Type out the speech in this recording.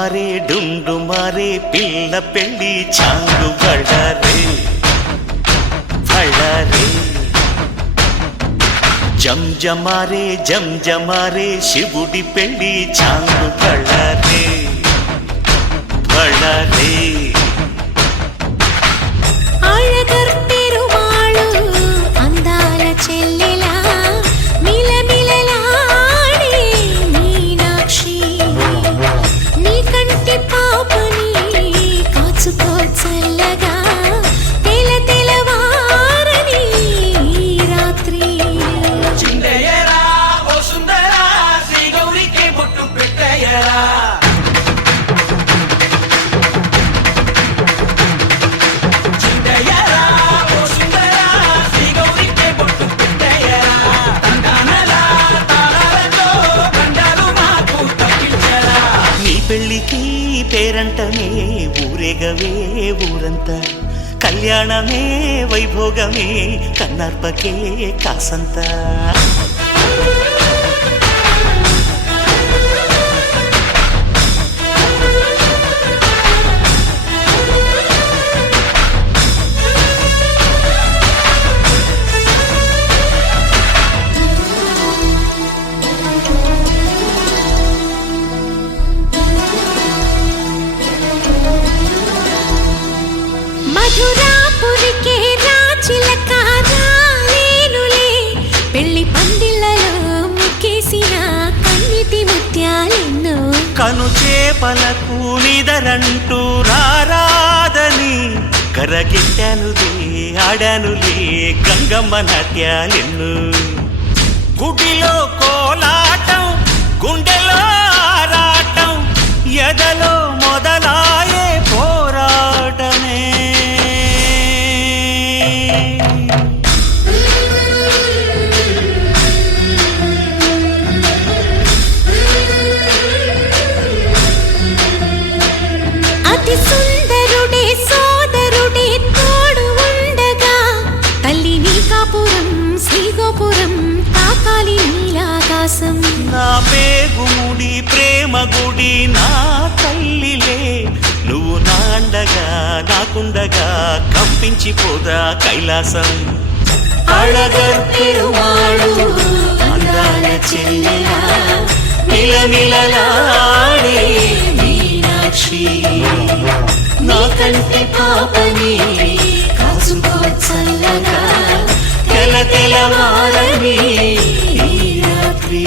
మారే డుండు మారే పిల్ల పెళ్ళి చాంగు బళ్ళారే బళ్ళారే జంజమారే జంజమారే శివుడి పెళ్ళి చాంగు బళ్ళారే బళ్ళారే పెళ్ళికి పేరంటమే ఊరేగవే ఊరంతా కళ్యాణమే వైభోగమే కన్నార్పకే కాసంతా మధురాపురికే రాచిలక రాలేనులే పెళ్లి పందిళ్ళలో ముక్కేసిన కన్నిటి ముత్యాలెన్నో కను చేపలకు నిదరంటూ రారాదని కరగిట్టానులే ఆడానులే గంగమ్మ నాట్యాలెన్ను గుడిలో కోలాటం గుండెలో ఆరాటం ఎదలో మొదలాయే పోరాటమే అతి సుందరుడే సోదరుడే తోడు ఉండగా తల్లి నీ కాపురం శ్రీగోపురం తాకాలి నీలాకాశం నా పేగుముడి ప్రేమ గుడి నా తల్లిలే నువ్వు నాండగా నాకుండగా కంపించిపోదా కైలాసం అళగర్పెరుమాళు అందాల చెల్లెలా మిలమిలలాడే మీనాక్షి నా కంటి పాపని కాసుకో చల్లగా తెల తెలవారని ఈ రాత్రి